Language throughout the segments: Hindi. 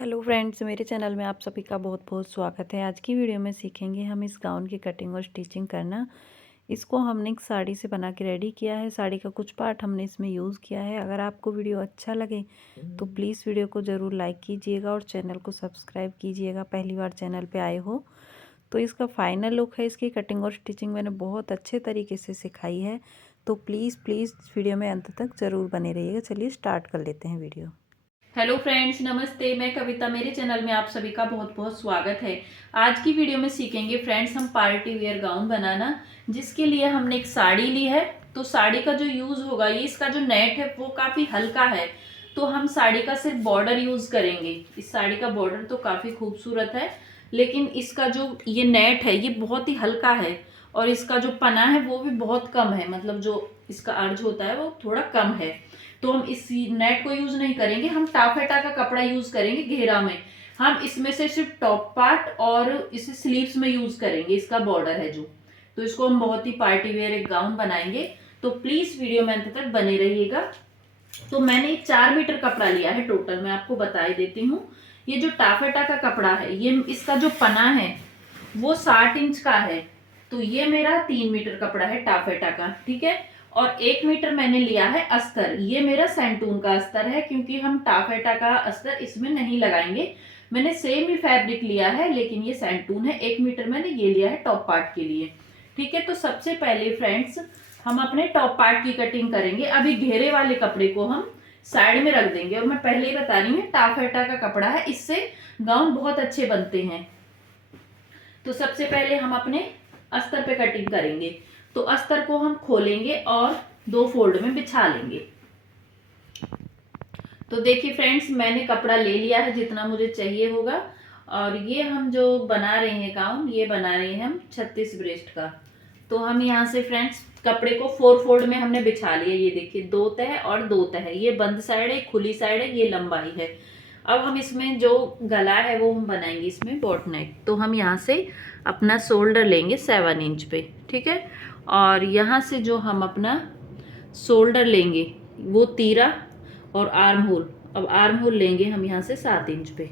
हेलो फ्रेंड्स, मेरे चैनल में आप सभी का बहुत बहुत स्वागत है। आज की वीडियो में सीखेंगे हम इस गाउन की कटिंग और स्टिचिंग करना। इसको हमने एक साड़ी से बना के रेडी किया है। साड़ी का कुछ पार्ट हमने इसमें यूज़ किया है। अगर आपको वीडियो अच्छा लगे तो प्लीज़ वीडियो को ज़रूर लाइक कीजिएगा और चैनल को सब्सक्राइब कीजिएगा। पहली बार चैनल पर आए हो तो इसका फाइनल लुक है। इसकी कटिंग और स्टिचिंग मैंने बहुत अच्छे तरीके से सिखाई है, तो प्लीज़ वीडियो में अंत तक ज़रूर बने रहिएगा। चलिए स्टार्ट कर लेते हैं वीडियो। हेलो फ्रेंड्स, नमस्ते। मैं कविता, मेरे चैनल में आप सभी का बहुत बहुत स्वागत है। आज की वीडियो में सीखेंगे फ्रेंड्स हम पार्टी वेयर गाउन बनाना, जिसके लिए हमने एक साड़ी ली है। तो साड़ी का जो यूज़ होगा, ये इसका जो नेट है वो काफ़ी हल्का है, तो हम साड़ी का सिर्फ बॉर्डर यूज़ करेंगे। इस साड़ी का बॉर्डर तो काफ़ी खूबसूरत है, लेकिन इसका जो ये नेट है ये बहुत ही हल्का है और इसका जो पना है वो भी बहुत कम है। मतलब जो इसका अर्ज होता है वो थोड़ा कम है, तो हम इस नेट को यूज नहीं करेंगे। हम टाफेटा का कपड़ा यूज करेंगे घेरा में। हम इसमें से सिर्फ टॉप पार्ट और इसे स्लीव्स में यूज करेंगे। इसका बॉर्डर है जो, तो इसको हम बहुत ही पार्टी वेयर एक गाउन बनाएंगे। तो प्लीज वीडियो में अंत तक बने रहिएगा। तो मैंने 4 मीटर कपड़ा लिया है टोटल, मैं आपको बता ही देती हूँ। ये जो टाफेटा का कपड़ा है, ये इसका जो पना है वो 60 इंच का है। तो ये मेरा 3 मीटर कपड़ा है टाफेटा का, ठीक है। और 1 मीटर मैंने लिया है अस्तर। ये मेरा सैंटून का अस्तर है, क्योंकि हम टाफेटा का अस्तर इसमें नहीं लगाएंगे। मैंने सेम ही फैब्रिक लिया है, लेकिन ये सैंटून है। 1 मीटर मैंने ये लिया है टॉप पार्ट के लिए, ठीक है। तो सबसे पहले फ्रेंड्स हम अपने टॉप पार्ट की कटिंग करेंगे। अभी घेरे वाले कपड़े को हम साइड में रख देंगे। और मैं पहले ही बता रही हूँ, टाफेटा का कपड़ा है, इससे गाउन बहुत अच्छे बनते हैं। तो सबसे पहले हम अपने अस्तर पे कटिंग करेंगे। तो अस्तर को हम खोलेंगे और 2 फोल्ड में बिछा लेंगे। तो देखिए फ्रेंड्स, मैंने कपड़ा ले लिया है जितना मुझे चाहिए होगा। और ये हम जो बना रहे हैं गाउन, ये बना रहे हैं हम 36 ब्रेस्ट का। तो हम यहाँ से फ्रेंड्स कपड़े को 4 फोल्ड में हमने बिछा लिया। ये देखिए 2 तह और 2 तह, ये बंद साइड है, खुली साइड है, ये लंबाई है। अब हम इसमें जो गला है वो हम बनाएंगे इसमें बॉट नेक। तो हम यहाँ से अपना शोल्डर लेंगे 7 इंच पे, ठीक है। और यहाँ से जो हम अपना शोल्डर लेंगे वो तीरा और आर्म होल। अब आर्म होल लेंगे हम यहाँ से 7 इंच पे,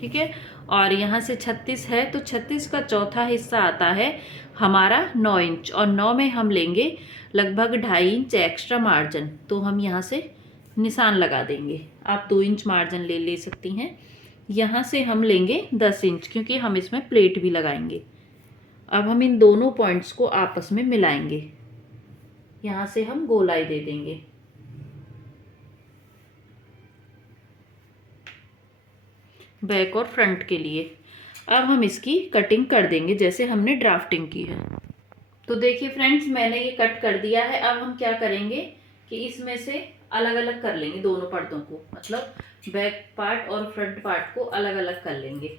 ठीक है। और यहाँ से 36 है, तो 36 का चौथा हिस्सा आता है हमारा 9 इंच। और 9 में हम लेंगे लगभग 2.5 इंच एक्स्ट्रा मार्जिन। तो हम यहाँ से निशान लगा देंगे। आप 2 इंच मार्जिन ले सकती हैं। यहाँ से हम लेंगे 10 इंच, क्योंकि हम इसमें प्लेट भी लगाएंगे। अब हम इन दोनों पॉइंट्स को आपस में मिलाएंगे। यहाँ से हम गोलाई दे देंगे। बैक और फ्रंट के लिए। अब हम इसकी कटिंग कर देंगे जैसे हमने ड्राफ्टिंग की है। तो देखिए फ्रेंड्स, मैंने ये कट कर दिया है। अब हम क्या करेंगे कि इसमें से अलग अलग कर लेंगे दोनों पर्दों को, मतलब बैक पार्ट और फ्रंट पार्ट को अलग अलग कर लेंगे।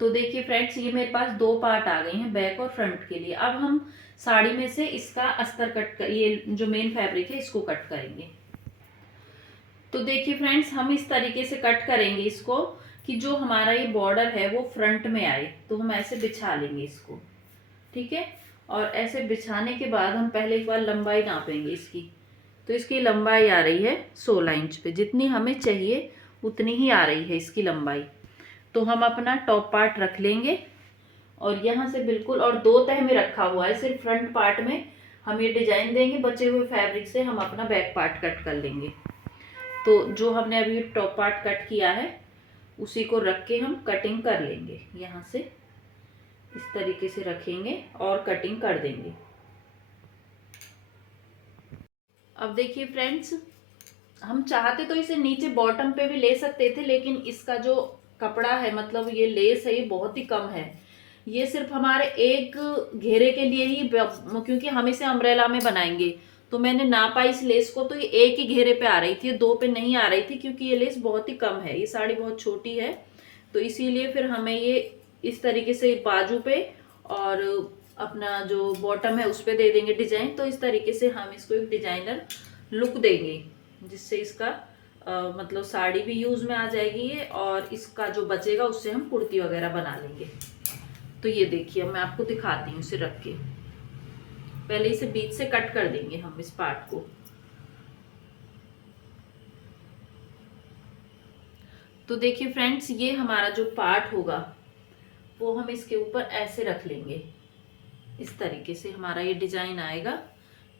तो देखिए फ्रेंड्स, ये मेरे पास 2 पार्ट आ गए हैं बैक और फ्रंट के लिए। अब हम साड़ी में से इसका अस्तर कट कर, ये जो मेन फैब्रिक है इसको कट करेंगे। तो देखिए फ्रेंड्स, हम इस तरीके से कट करेंगे इसको कि जो हमारा ये बॉर्डर है वो फ्रंट में आए। तो हम ऐसे बिछा लेंगे इसको, ठीक है। और ऐसे बिछाने के बाद हम पहले एक बार लंबाई नापेंगे इसकी। तो इसकी लंबाई आ रही है 16 इंच पे। जितनी हमें चाहिए उतनी ही आ रही है इसकी लंबाई। तो हम अपना टॉप पार्ट रख लेंगे और यहाँ से बिल्कुल, और 2 तह में रखा हुआ है सिर्फ फ्रंट पार्ट में। हम ये डिजाइन देंगे, बचे हुए फैब्रिक से हम अपना बैक पार्ट कट कर लेंगे। तो जो हमने अभी टॉप पार्ट कट किया है उसी को रख के हम कटिंग कर लेंगे। यहाँ से इस तरीके से रखेंगे और कटिंग कर देंगे। अब देखिए फ्रेंड्स, हम चाहते तो इसे नीचे बॉटम पे भी ले सकते थे, लेकिन इसका जो कपड़ा है, मतलब ये लेस है, ये बहुत ही कम है। ये सिर्फ हमारे एक घेरे के लिए ही, क्योंकि हम इसे अम्ब्रेला में बनाएंगे। तो मैंने नापा इस लेस को, तो ये एक ही घेरे पे आ रही थी, 2 पे नहीं आ रही थी, क्योंकि ये लेस बहुत ही कम है। ये साड़ी बहुत छोटी है, तो इसीलिए फिर हमें ये इस तरीके से बाजू पे और अपना जो बॉटम है उस पे दे देंगे डिजाइन। तो इस तरीके से हम इसको एक डिजाइनर लुक देंगे, जिससे इसका मतलब साड़ी भी यूज में आ जाएगी ये, और इसका जो बचेगा उससे हम कुर्ती वगैरह बना लेंगे। तो ये देखिए, मैं आपको दिखाती हूँ इसे रख के। पहले इसे बीच से कट कर देंगे हम इस पार्ट को। तो देखिए फ्रेंड्स, ये हमारा जो पार्ट होगा वो हम इसके ऊपर ऐसे रख लेंगे। इस तरीके से हमारा ये डिजाइन आएगा।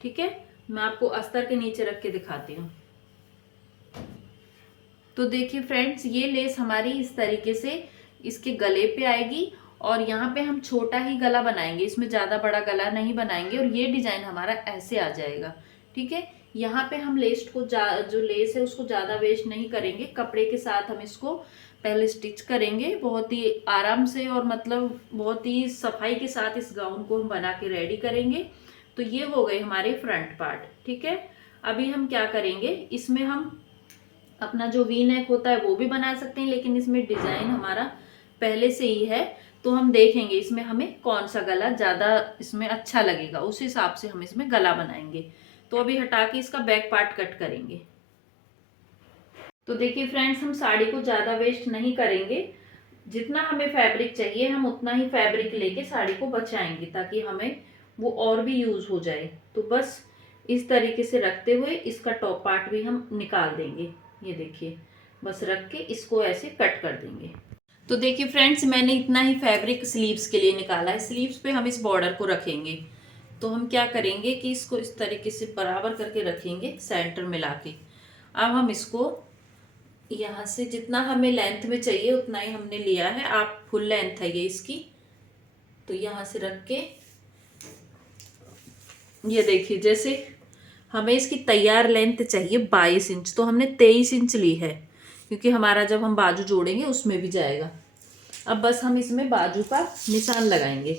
ठीक है, मैं आपको अस्तर के नीचे रख के दिखाती हूँ। तो देखिए फ्रेंड्स, ये लेस हमारी इस तरीके से इसके गले पे आएगी और यहाँ पे हम छोटा ही गला बनाएंगे, इसमें ज़्यादा बड़ा गला नहीं बनाएंगे और ये डिज़ाइन हमारा ऐसे आ जाएगा। ठीक है, यहाँ पे हम लेस को जो लेस है उसको ज़्यादा वेस्ट नहीं करेंगे, कपड़े के साथ हम इसको पहले स्टिच करेंगे बहुत ही आराम से और मतलब बहुत ही सफाई के साथ इस गाउन को हम बना के रेडी करेंगे। तो ये हो गए हमारे फ्रंट पार्ट। ठीक है, अभी हम क्या करेंगे, इसमें हम अपना जो वी नेक होता है वो भी बना सकते हैं, लेकिन इसमें डिजाइन हमारा पहले से ही है तो हम देखेंगे इसमें हमें कौन सा गला ज़्यादा इसमें अच्छा लगेगा, उस हिसाब से हम इसमें गला बनाएंगे। तो अभी हटा के इसका बैक पार्ट कट करेंगे। तो देखिए फ्रेंड्स, हम साड़ी को ज़्यादा वेस्ट नहीं करेंगे, जितना हमें फैब्रिक चाहिए हम उतना ही फैब्रिक लेके साड़ी को बचाएंगे ताकि हमें वो और भी यूज़ हो जाए। तो बस इस तरीके से रखते हुए इसका टॉप पार्ट भी हम निकाल देंगे। ये देखिए, बस रख के इसको ऐसे कट कर देंगे। तो देखिए फ्रेंड्स, मैंने इतना ही फैब्रिक स्लीव्स के लिए निकाला है। स्लीव्स पे हम इस बॉर्डर को रखेंगे। तो हम क्या करेंगे कि इसको इस तरीके से बराबर करके रखेंगे सेंटर मिला के। अब हम इसको यहाँ से जितना हमें लेंथ में चाहिए उतना ही हमने लिया है। आप फुल लेंथ है ये इसकी, तो यहाँ से रख के ये देखिए, जैसे हमें इसकी तैयार लेंथ चाहिए 22 इंच, तो हमने 23 इंच ली है क्योंकि हमारा जब हम बाजू जोड़ेंगे उसमें भी जाएगा। अब बस हम इसमें बाजू का निशान लगाएंगे।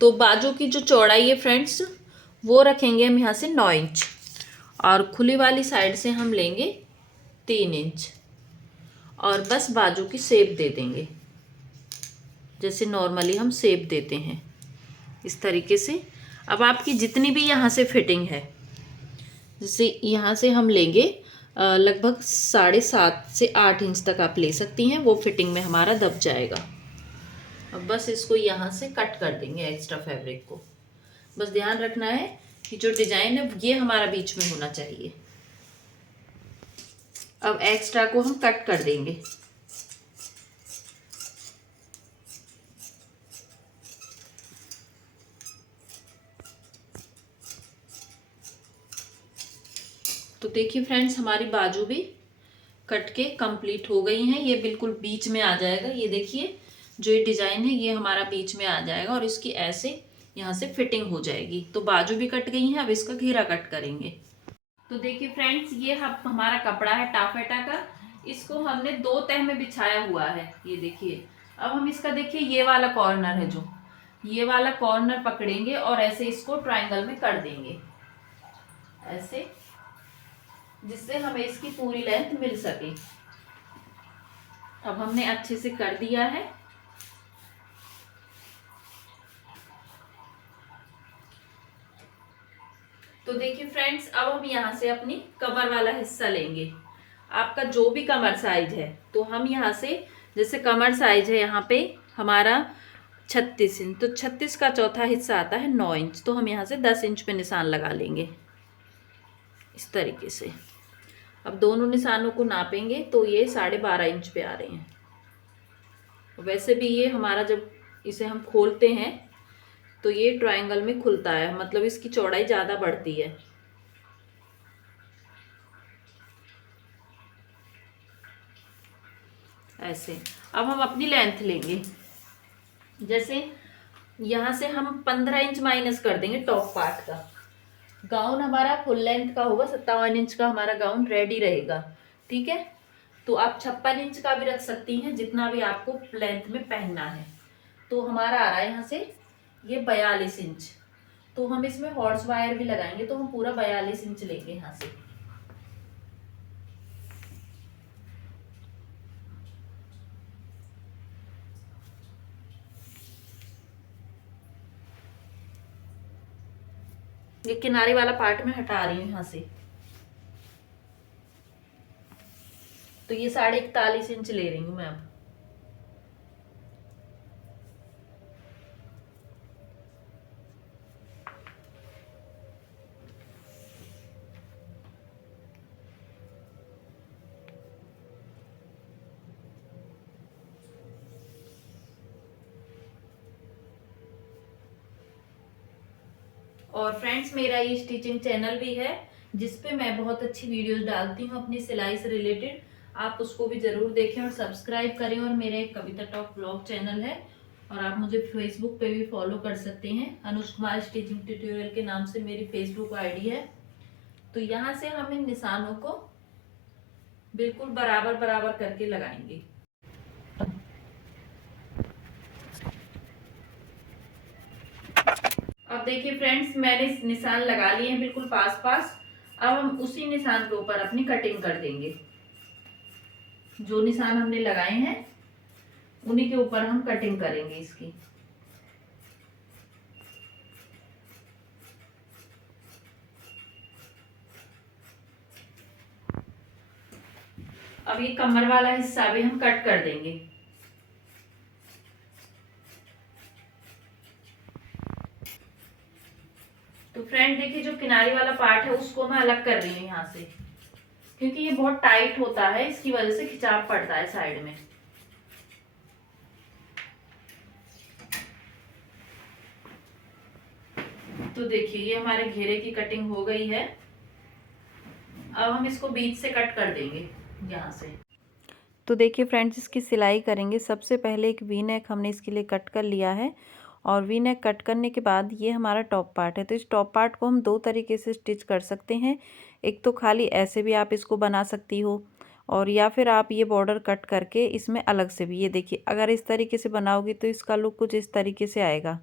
तो बाजू की जो चौड़ाई है फ्रेंड्स वो रखेंगे हम यहाँ से 9 इंच और खुली वाली साइड से हम लेंगे 3 इंच और बस बाजू की शेप दे देंगे जैसे नॉर्मली हम शेप देते हैं इस तरीके से। अब आपकी जितनी भी यहाँ से फिटिंग है, जैसे यहाँ से हम लेंगे लगभग 7.5 से 8 इंच तक आप ले सकती हैं, वो फिटिंग में हमारा दब जाएगा। अब बस इसको यहाँ से कट कर देंगे एक्स्ट्रा फैब्रिक को। बस ध्यान रखना है कि जो डिजाइन है ये हमारा बीच में होना चाहिए। अब एक्स्ट्रा को हम कट कर देंगे। तो देखिए फ्रेंड्स, हमारी बाजू भी कट के कंप्लीट हो गई हैं। ये बिल्कुल बीच में आ जाएगा। ये देखिए, जो ये डिज़ाइन है ये हमारा बीच में आ जाएगा और इसकी ऐसे यहाँ से फिटिंग हो जाएगी। तो बाजू भी कट गई है, अब इसका घेरा कट करेंगे। तो देखिए फ्रेंड्स, ये हमारा कपड़ा है टाफेटा का। इसको हमने 2 तह में बिछाया हुआ है। ये देखिए, अब हम इसका देखिए ये वाला कॉर्नर है, जो ये वाला कॉर्नर पकड़ेंगे और ऐसे इसको ट्रायंगल में कर देंगे ऐसे, जिससे हमें इसकी पूरी लेंथ मिल सके। अब हमने अच्छे से कर दिया है। तो देखिए फ्रेंड्स, अब हम यहाँ से अपनी कमर वाला हिस्सा लेंगे। आपका जो भी कमर साइज है, तो हम यहाँ से जैसे कमर साइज है यहाँ पे हमारा 36 इंच, तो 36 का चौथा हिस्सा आता है 9 इंच, तो हम यहाँ से 10 इंच पे निशान लगा लेंगे इस तरीके से। अब दोनों निशानों को नापेंगे तो ये 12.5 इंच पे आ रहे हैं। वैसे भी ये हमारा जब इसे हम खोलते हैं तो ये ट्रायंगल में खुलता है, मतलब इसकी चौड़ाई ज़्यादा बढ़ती है। ऐसे अब हम अपनी लेंथ लेंगे। जैसे यहाँ से हम 15 इंच माइनस कर देंगे टॉप पार्ट का। गाउन हमारा फुल लेंथ का होगा, 57 इंच का हमारा गाउन रेडी रहेगा। ठीक है, तो आप 56 इंच का भी रख सकती हैं, जितना भी आपको लेंथ में पहनना है। तो हमारा आ रहा है यहाँ से ये 42 इंच। तो हम इसमें हॉर्स वायर भी लगाएंगे, तो हम पूरा 42 इंच लेंगे यहाँ से। ये किनारे वाला पार्ट में हटा रही हूँ यहाँ से। तो ये 41.5 इंच ले रही हूँ मैं अब। और फ्रेंड्स मेरा ये स्टिचिंग चैनल भी है जिस पे मैं बहुत अच्छी वीडियोस डालती हूँ अपनी सिलाई से रिलेटेड। आप उसको भी जरूर देखें और सब्सक्राइब करें। और मेरा एक कविता टॉक ब्लॉग चैनल है और आप मुझे फेसबुक पे भी फॉलो कर सकते हैं। अनुज कुमार स्टिचिंग ट्यूटोरियल के नाम से मेरी फेसबुक आईडी है। तो यहाँ से हम इन निशानों को बिल्कुल बराबर बराबर करके लगाएंगे। अब देखिए फ्रेंड्स, मैंने निशान लगा लिए हैं बिल्कुल पास पास। अब हम उसी निशान के ऊपर अपनी कटिंग कर देंगे। जो निशान हमने लगाए हैं उन्हीं के ऊपर हम कटिंग करेंगे इसकी। अब ये कमर वाला हिस्सा भी हम कट कर देंगे। तो फ्रेंड देखिए, जो किनारे वाला पार्ट है उसको मैं अलग कर रही हूँ यहाँ से, क्योंकि ये बहुत टाइट होता है, इसकी वजह से खिंचाव पड़ता है साइड में। तो देखिए ये हमारे घेरे की कटिंग हो गई है। अब हम इसको बीच से कट कर देंगे यहाँ से। तो देखिए फ्रेंड्स, इसकी सिलाई करेंगे। सबसे पहले एक वी नेक हमने इसके लिए कट कर लिया है और वी नेक कट करने के बाद ये हमारा टॉप पार्ट है। तो इस टॉप पार्ट को हम दो तरीके से स्टिच कर सकते हैं। एक तो खाली ऐसे भी आप इसको बना सकती हो, और या फिर आप ये बॉर्डर कट करके इसमें अलग से भी, ये देखिए अगर इस तरीके से बनाओगी तो इसका लुक कुछ इस तरीके से आएगा।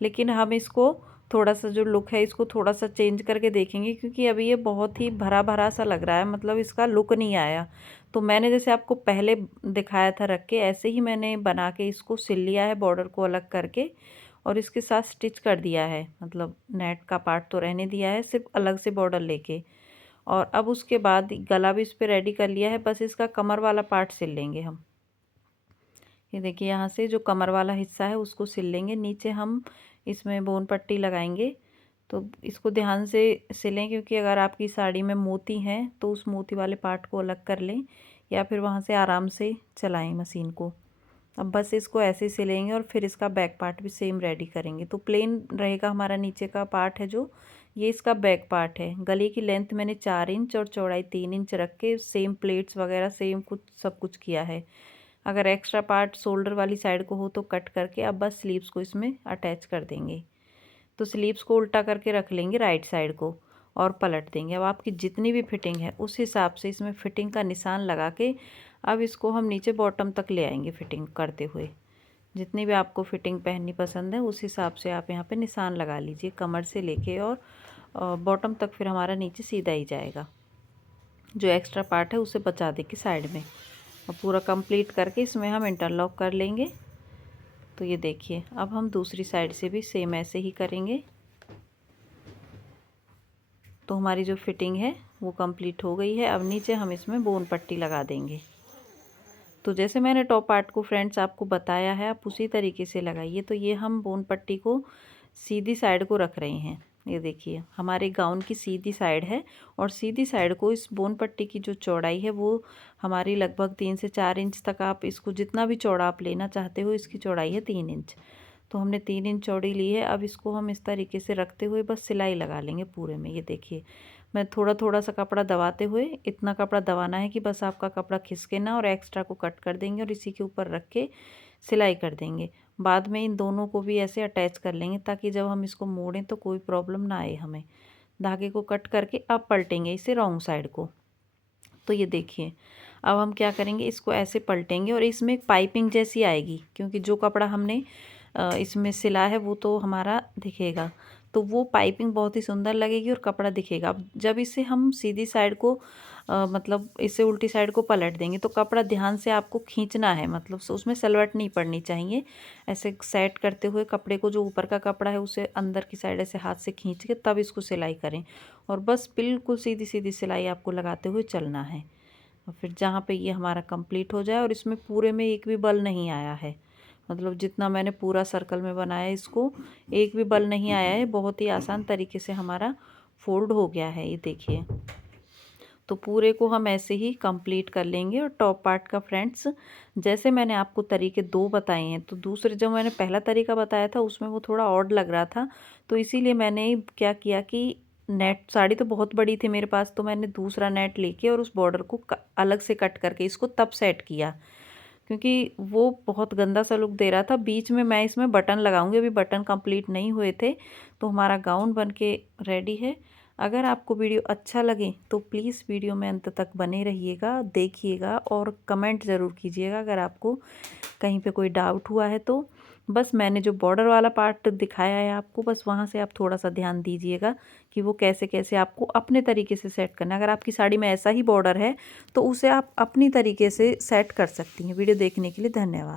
लेकिन हम इसको थोड़ा सा जो लुक है इसको थोड़ा सा चेंज करके देखेंगे, क्योंकि अभी ये बहुत ही भरा भरा सा लग रहा है, मतलब इसका लुक नहीं आया। तो मैंने जैसे आपको पहले दिखाया था रख के, ऐसे ही मैंने बना के इसको सिल लिया है, बॉर्डर को अलग करके और इसके साथ स्टिच कर दिया है। मतलब नेट का पार्ट तो रहने दिया है, सिर्फ अलग से बॉर्डर लेके। और अब उसके बाद गला भी इस पर रेडी कर लिया है, बस इसका कमर वाला पार्ट सिल लेंगे हम। ये देखिए यहाँ से जो कमर वाला हिस्सा है उसको सिल लेंगे। नीचे हम इसमें बोन पट्टी लगाएंगे। तो इसको ध्यान से सिलें, क्योंकि अगर आपकी साड़ी में मोती हैं तो उस मोती वाले पार्ट को अलग कर लें, या फिर वहाँ से आराम से चलाएं मशीन को। अब बस इसको ऐसे सिलेंगे और फिर इसका बैक पार्ट भी सेम रेडी करेंगे। तो प्लेन रहेगा हमारा नीचे का पार्ट है जो, ये इसका बैक पार्ट है। गले की लेंथ मैंने 4 इंच और चौड़ाई 3 इंच रख के सेम प्लेट्स वगैरह सेम कुछ सब कुछ किया है। अगर एक्स्ट्रा पार्ट शोल्डर वाली साइड को हो तो कट करके अब बस स्लीव्स को इसमें अटैच कर देंगे। तो स्लीव्स को उल्टा करके रख लेंगे राइट साइड को और पलट देंगे। अब आपकी जितनी भी फिटिंग है उस हिसाब से इसमें फिटिंग का निशान लगा के अब इसको हम नीचे बॉटम तक ले आएंगे फिटिंग करते हुए। जितनी भी आपको फिटिंग पहननी पसंद है उस हिसाब से आप यहाँ पे निशान लगा लीजिए, कमर से लेके और बॉटम तक फिर हमारा नीचे सीधा ही जाएगा। जो एक्स्ट्रा पार्ट है उसे बचा देंगे साइड में। और पूरा कंप्लीट करके इसमें हम इंटरलॉक कर लेंगे। तो ये देखिए अब हम दूसरी साइड से भी सेम ऐसे ही करेंगे। तो हमारी जो फिटिंग है वो कंप्लीट हो गई है। अब नीचे हम इसमें बोन पट्टी लगा देंगे। तो जैसे मैंने टॉप पार्ट को फ्रेंड्स आपको बताया है, आप उसी तरीके से लगाइए। तो ये हम बोन पट्टी को सीधी साइड को रख रहे हैं। ये देखिए हमारे गाउन की सीधी साइड है और सीधी साइड को इस बोन पट्टी की जो चौड़ाई है वो हमारी लगभग 3 से 4 इंच तक, आप इसको जितना भी चौड़ा आप लेना चाहते हो, इसकी चौड़ाई है 3 इंच। तो हमने 3 इंच चौड़ी ली है। अब इसको हम इस तरीके से रखते हुए बस सिलाई लगा लेंगे पूरे में। ये देखिए मैं थोड़ा थोड़ा सा कपड़ा दबाते हुए, इतना कपड़ा दबाना है कि बस आपका कपड़ा खिसके ना, और एक्स्ट्रा को कट कर देंगे और इसी के ऊपर रख के सिलाई कर देंगे। बाद में इन दोनों को भी ऐसे अटैच कर लेंगे ताकि जब हम इसको मोड़ें तो कोई प्रॉब्लम ना आए हमें। धागे को कट करके अब पलटेंगे इसे रॉन्ग साइड को। तो ये देखिए अब हम क्या करेंगे, इसको ऐसे पलटेंगे और इसमें एक पाइपिंग जैसी आएगी, क्योंकि जो कपड़ा हमने इसमें सिला है वो तो हमारा दिखेगा। तो वो पाइपिंग बहुत ही सुंदर लगेगी और कपड़ा दिखेगा। अब जब इसे हम सीधी साइड को मतलब इसे उल्टी साइड को पलट देंगे तो कपड़ा ध्यान से आपको खींचना है, मतलब उसमें सलवट नहीं पड़नी चाहिए। ऐसे सेट करते हुए कपड़े को, जो ऊपर का कपड़ा है उसे अंदर की साइड ऐसे हाथ से खींच के तब इसको सिलाई करें। और बस बिल्कुल सीधी सीधी सिलाई आपको लगाते हुए चलना है। और फिर जहाँ पे ये हमारा कंप्लीट हो जाए, और इसमें पूरे में एक भी बल नहीं आया है, मतलब जितना मैंने पूरा सर्कल में बनाया इसको एक भी बल नहीं आया है। बहुत ही आसान तरीके से हमारा फोल्ड हो गया है, ये देखिए। तो पूरे को हम ऐसे ही कंप्लीट कर लेंगे। और टॉप पार्ट का फ्रेंड्स जैसे मैंने आपको तरीके 2 बताए हैं, तो दूसरे जो मैंने पहला तरीका बताया था उसमें वो थोड़ा ऑड लग रहा था, तो इसीलिए मैंने क्या किया कि नेट साड़ी तो बहुत बड़ी थी मेरे पास, तो मैंने दूसरा नेट लेके और उस बॉर्डर को अलग से कट करके इसको तब सेट किया, क्योंकि वो बहुत गंदा सा लुक दे रहा था। बीच में मैं इसमें बटन लगाऊंगी, अभी बटन कंप्लीट नहीं हुए थे। तो हमारा गाउन बन के रेडी है। अगर आपको वीडियो अच्छा लगे तो प्लीज़ वीडियो में अंत तक बने रहिएगा, देखिएगा और कमेंट ज़रूर कीजिएगा अगर आपको कहीं पे कोई डाउट हुआ है तो। बस मैंने जो बॉर्डर वाला पार्ट दिखाया है आपको, बस वहाँ से आप थोड़ा सा ध्यान दीजिएगा कि वो कैसे कैसे आपको अपने तरीके से सेट करना है। अगर आपकी साड़ी में ऐसा ही बॉर्डर है तो उसे आप अपनी तरीके से सेट कर सकती हैं। वीडियो देखने के लिए धन्यवाद।